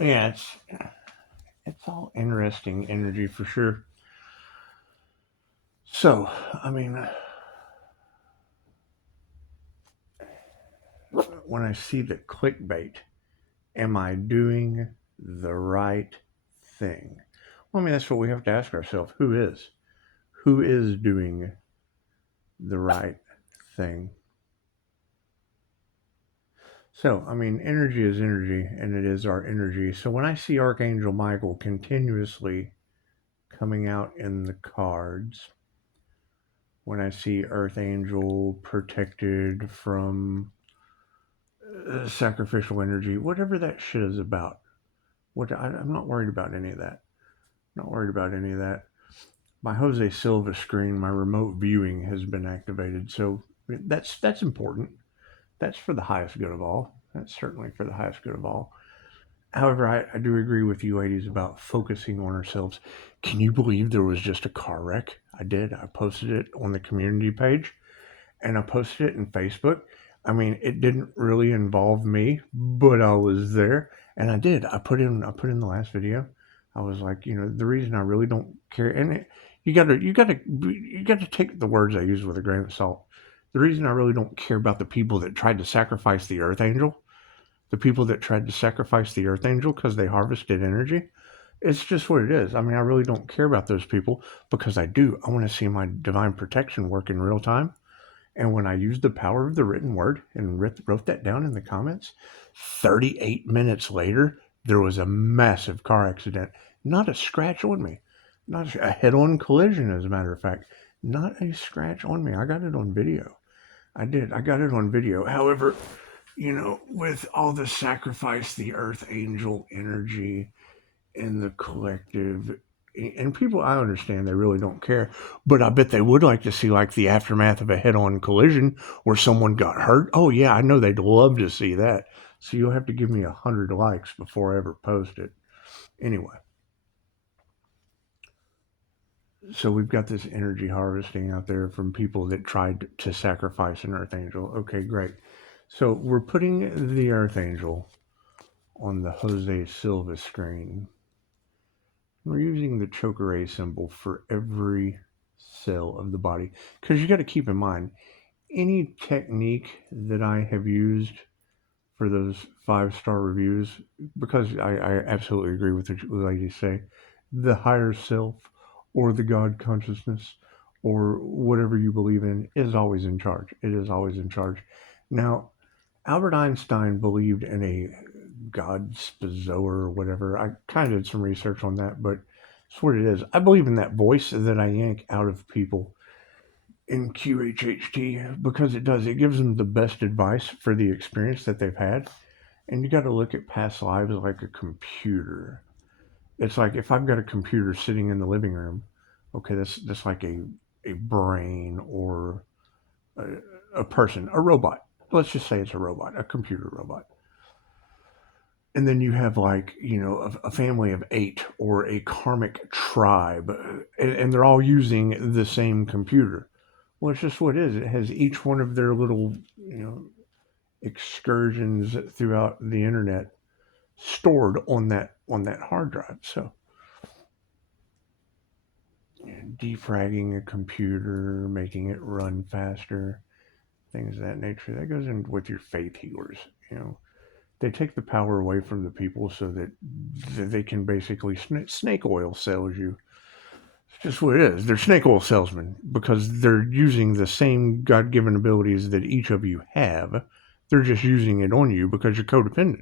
Yeah, it's all interesting energy for sure. So, I mean, when I see the clickbait, am I doing the right thing? Well, I mean, that's what we have to ask ourselves. Who is? Who is doing the right thing? So, I mean, energy is energy, and it is our energy. So when I see Archangel Michael continuously coming out in the cards, when I see Earth Angel protected from sacrificial energy, whatever that shit is about, I'm not worried about any of that. Not worried about any of that. My Jose Silva screen, my remote viewing has been activated, so that's important. That's for the highest good of all. That's certainly for the highest good of all. However, I do agree with you ladies about focusing on ourselves. Can you believe there was just a car wreck? I did. I posted it on the community page and I posted it in Facebook. I mean, it didn't really involve me, but I was there and I did. I put in the last video. I was like, the reason I really don't care, and you gotta take the words I use with a grain of salt. The reason I really don't care about the people that tried to sacrifice the Earth Angel, the people that tried to sacrifice the Earth Angel because they harvested energy, it's just what it is. I mean, I really don't care about those people because I do. I want to see my divine protection work in real time. And when I used the power of the written word and wrote that down in the comments, 38 minutes later, there was a massive car accident. Not a scratch on me. Not a head on collision, as a matter of fact. Not a scratch on me. I got it on video. I did. I got it on video. However, with all the sacrifice, the earth angel energy in the collective, and people, I understand they really don't care, but I bet they would like to see like the aftermath of a head-on collision where someone got hurt. Oh yeah, I know they'd love to see that. So you'll have to give me 100 likes before I ever post it. Anyway, so we've got this energy harvesting out there from people that tried to sacrifice an earth angel. Okay, great. So we're putting the earth angel on the Jose Silva screen. We're using the choker symbol for every cell of the body because you got to keep in mind any technique that I have used for those 5-star reviews, because I absolutely agree with what you ladies say, the higher self or the God consciousness or whatever you believe in is always in charge. It is always in charge. Now, Albert Einstein believed in a God Spazoa or whatever. I kind of did some research on that, but it's what it is. I believe in that voice that I yank out of people in QHHT because it does. It gives them the best advice for the experience that they've had. And you got to look at past lives like a computer. It's like if I've got a computer sitting in the living room, okay, that's like a brain or a, a person, a robot. Let's just say it's a robot, a computer robot. And then you have like a family of 8 or a karmic tribe, and they're all using the same computer. Well, it's just what it is. It has each one of their little excursions throughout the internet stored on that hard drive. So defragging a computer, making it run faster, things of that nature, that goes in with your faith healers. you know they take the power away from the people so that they can basically snake oil sales you. It's just what it is. They're snake oil salesmen because they're using the same God given abilities that each of you have. They're just using it on you because you're codependent.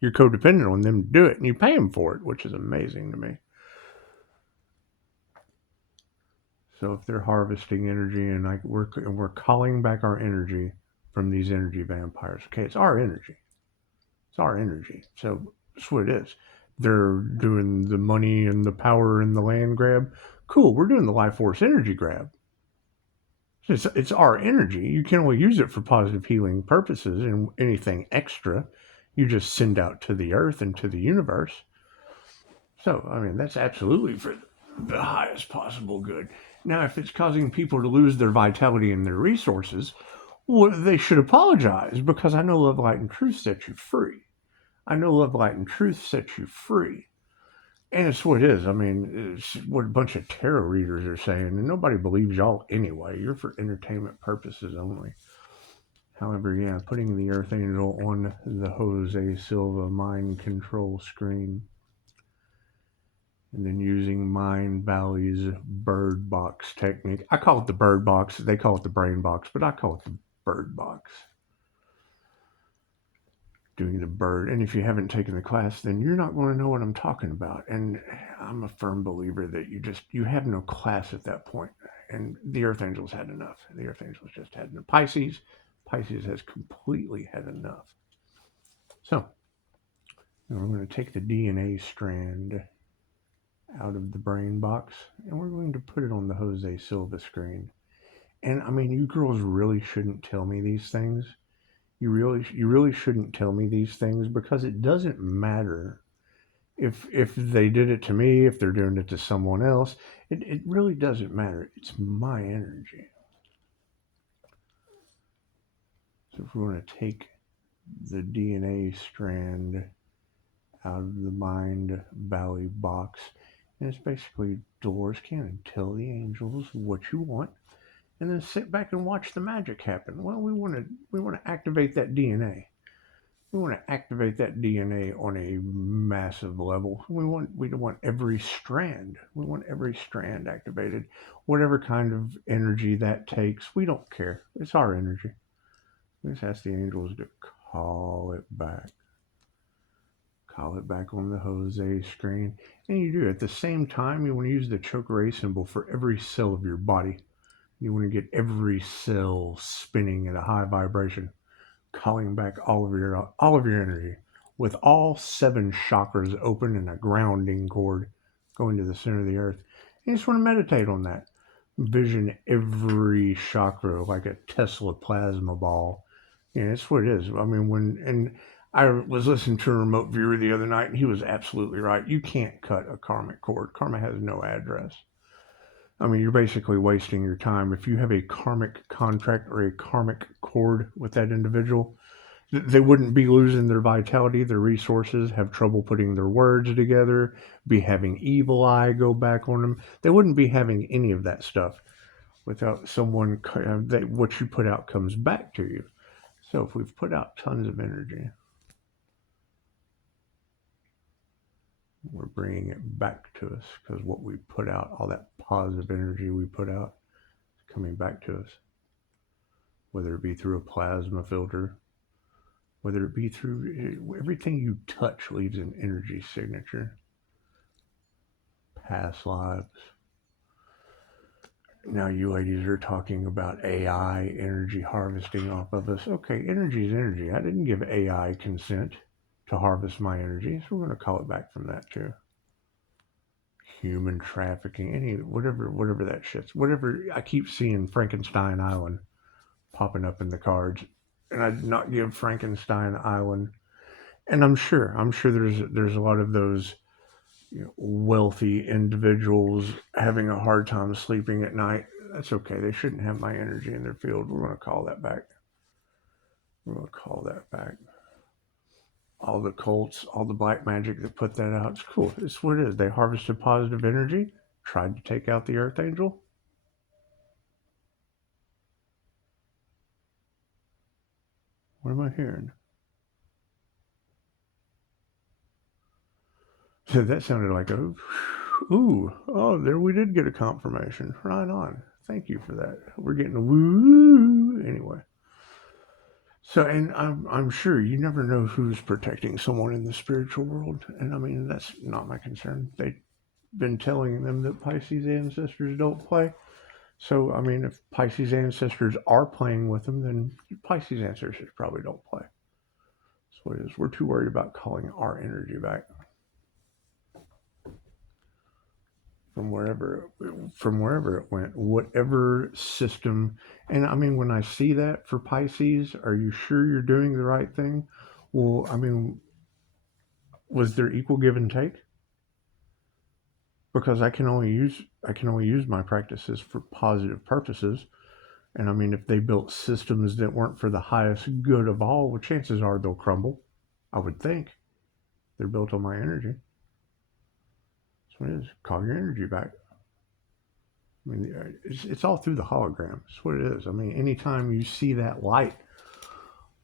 You're codependent on them to do it and you pay them for it, which is amazing to me. So if they're harvesting energy and like we're calling back our energy from these energy vampires, okay, it's our energy. It's our energy. So that's what it is. They're doing the money and the power and the land grab. Cool. We're doing the life force energy grab. It's our energy. You can only use it for positive healing purposes, and anything extra, you just send out to the earth and to the universe. So, I mean, that's absolutely for the highest possible good. Now, if it's causing people to lose their vitality and their resources, well, they should apologize because I know Love, Light, and Truth set you free. I know love, light, and truth sets you free. And it's what it is. I mean, it's what a bunch of tarot readers are saying, and nobody believes y'all anyway. You're for entertainment purposes only. However, yeah, putting the Earth Angel on the Jose Silva mind control screen, and then using Mind Valley's bird box technique. I call it the bird box. They call it the brain box, but I call it the bird box. Doing the bird. And if you haven't taken the class, then you're not going to know what I'm talking about. And I'm a firm believer that you have no class at that point. And the Earth Angels had enough. The Earth Angels just had enough. Pisces has completely had enough. So we're going to take the DNA strand out of the brain box, and we're going to put it on the Jose Silva screen. And I mean, you girls really shouldn't tell me these things. You really shouldn't tell me these things, because it doesn't matter if they did it to me, if they're doing it to someone else. It really doesn't matter. It's my energy. So if we want to take the DNA strand out of the Mind Valley box, and it's basically Dolores Cannon, tell the angels what you want, and then sit back and watch the magic happen. Well, we want to activate that DNA. We want to activate that DNA on a massive level. We want every strand. We want every strand activated. Whatever kind of energy that takes, we don't care. It's our energy. We just ask the angels to call it back. Call it back on the Jose screen. And you do. At the same time, you want to use the choker A symbol for every cell of your body. You want to get every cell spinning at a high vibration, calling back all of your energy, with all 7 chakras open and a grounding cord going to the center of the earth. You just want to meditate on that. Vision every chakra like a Tesla plasma ball. Yeah, that's what it is. I mean, and I was listening to a remote viewer the other night, and he was absolutely right. You can't cut a karmic cord. Karma has no address. I mean, you're basically wasting your time. If you have a karmic contract or a karmic cord with that individual, they wouldn't be losing their vitality, their resources, have trouble putting their words together, be having evil eye go back on them. They wouldn't be having any of that stuff without someone that what you put out comes back to you. So if we've put out tons of energy, we're bringing it back to us, because what we put out, all that positive energy we put out, is coming back to us. Whether it be through a plasma filter, whether it be through everything you touch leaves an energy signature. Past lives. Now you ladies are talking about AI energy harvesting off of us. Okay, energy is energy. I didn't give AI consent to harvest my energy, so we're going to call it back from that too. Human trafficking, whatever that shit's. Whatever, I keep seeing Frankenstein Island popping up in the cards, and I did not give Frankenstein Island. And I'm sure there's a lot of those wealthy individuals having a hard time sleeping at night. That's okay. They shouldn't have my energy in their field. We're going to call that back. We're going to call that back. All the cults, all the black magic that put that out, it's cool. It's what it is. They harvested positive energy, tried to take out the Earth Angel. What am I hearing? So that sounded like there we did get a confirmation. Right on. Thank you for that. We're getting a woo anyway. So, and I'm sure you never know who's protecting someone in the spiritual world, and I mean that's not my concern. They've been telling them that Pisces ancestors don't play. So, I mean, if Pisces ancestors are playing with them, then Pisces ancestors probably don't play. That's what it is. We're too worried about calling our energy back from wherever it went, whatever system. And I mean, when I see that for Pisces, are you sure you're doing the right thing? Well, I mean, was there equal give and take? Because I can only use my practices for positive purposes. And I mean, if they built systems that weren't for the highest good of all, well, chances are they'll crumble, I would think. They're built on my energy. That's what it is. Call your energy back. I mean, it's all through the hologram. That's what it is. I mean, anytime you see that light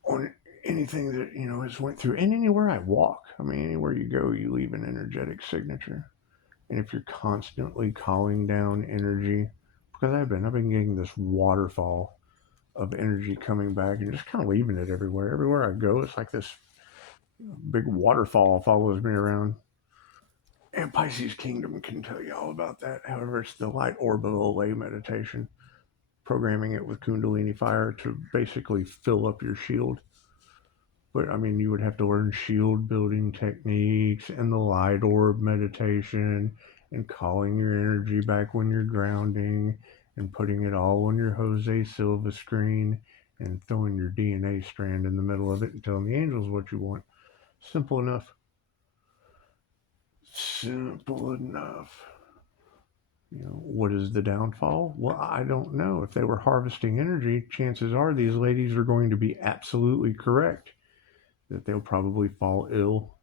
on anything that, has went through, and anywhere I walk, I mean, anywhere you go, you leave an energetic signature. And if you're constantly calling down energy, because I've been getting this waterfall of energy coming back and just kind of leaving it everywhere. Everywhere I go, it's like this big waterfall follows me around. And Pisces Kingdom can tell you all about that. However, it's the light orbital lay meditation, programming it with Kundalini fire to basically fill up your shield. But I mean, you would have to learn shield building techniques and the light orb meditation and calling your energy back when you're grounding and putting it all on your Jose Silva screen and throwing your DNA strand in the middle of it and telling the angels what you want. Simple enough. Simple enough. What is the downfall? Well, I don't know. If they were harvesting energy, chances are these ladies are going to be absolutely correct that they'll probably fall ill,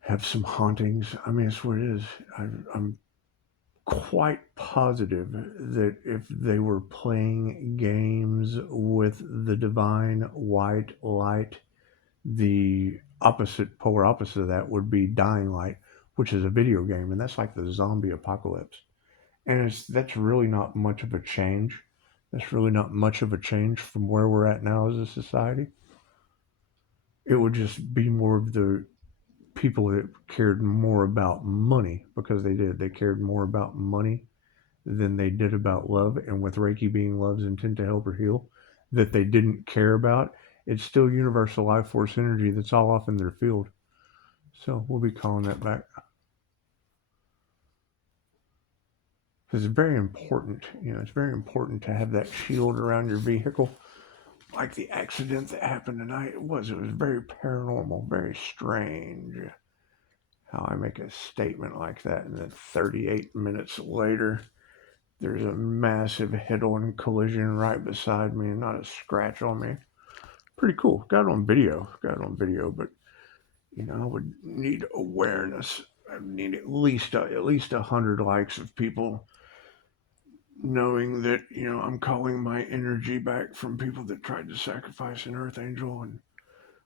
have some hauntings. I mean, it's what it is. I'm quite positive that if they were playing games with the divine white light, the polar opposite of that would be Dying Light, which is a video game, and that's like the zombie apocalypse. And that's really not much of a change. That's really not much of a change from where we're at now as a society. It would just be more of the people that cared more about money, because they did. They cared more about money than they did about love. And with Reiki being love's intent to help or heal, that they didn't care about, it's still universal life force energy that's all off in their field. So we'll be calling that back. Because it's very important. It's very important to have that shield around your vehicle. Like the accident that happened tonight, it was very paranormal, very strange. How I make a statement like that, and then 38 minutes later, there's a massive head-on collision right beside me, and not a scratch on me. Pretty cool. Got it on video. But I would need awareness. I need at least 100 likes of people knowing that I'm calling my energy back from people that tried to sacrifice an earth angel. And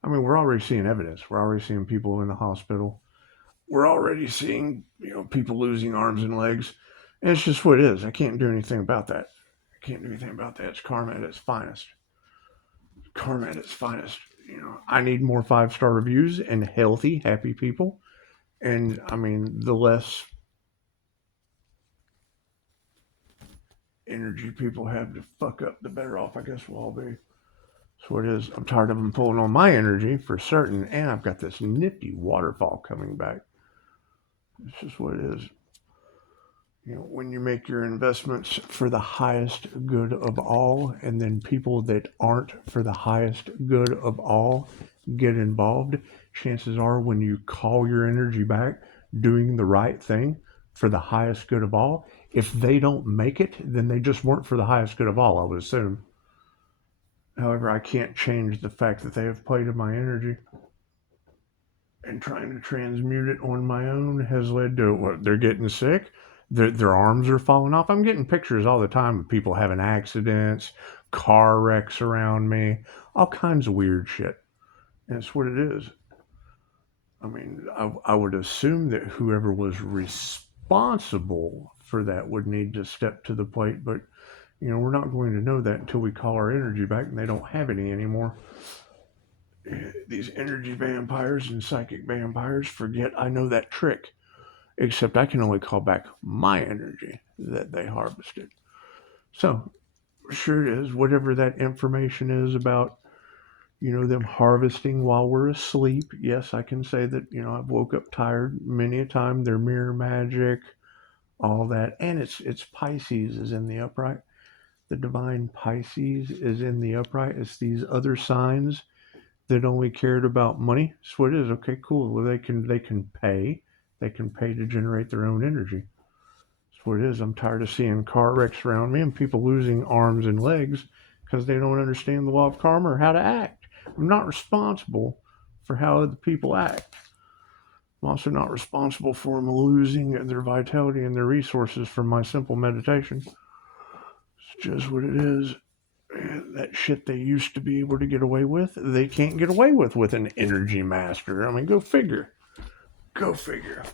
I mean, we're already seeing evidence. We're already seeing people in the hospital. We're already seeing people losing arms and legs. And it's just what it is. I can't do anything about that. It's karma at its finest. I need more 5-star reviews and healthy, happy people. And I mean, the less energy people have to fuck up, the better off I guess we'll all be. That's what it is. I'm tired of them pulling on my energy for certain, and I've got this nifty waterfall coming back. It's just what it is. When you make your investments for the highest good of all, and then people that aren't for the highest good of all get involved, chances are when you call your energy back doing the right thing for the highest good of all, if they don't make it, then they just weren't for the highest good of all, I would assume. However, I can't change the fact that they have played in my energy. And trying to transmute it on my own has led to what? They're getting sick. Their arms are falling off. I'm getting pictures all the time of people having accidents, car wrecks around me, all kinds of weird shit. And it's what it is. I mean, I would assume that whoever was responsible for that would need to step to the plate, but we're not going to know that until we call our energy back, and they don't have any anymore. These energy vampires and psychic vampires forget I know that trick, except I can only call back my energy that they harvested. So, sure it is, whatever that information is about, them harvesting while we're asleep. Yes, I can say that, I've woke up tired many a time. They're mirror magic, all that. And it's Pisces is in the upright. The divine Pisces is in the upright. It's these other signs that only cared about money. That's what it is. Okay, cool. Well, they can pay. They can pay to generate their own energy. That's what it is. I'm tired of seeing car wrecks around me and people losing arms and legs because they don't understand the law of karma or how to act. I'm not responsible for how other people act. I'm also not responsible for them losing their vitality and their resources from my simple meditation. It's just what it is. And that shit they used to be able to get away with, they can't get away with an energy master. I mean, go figure. Go figure.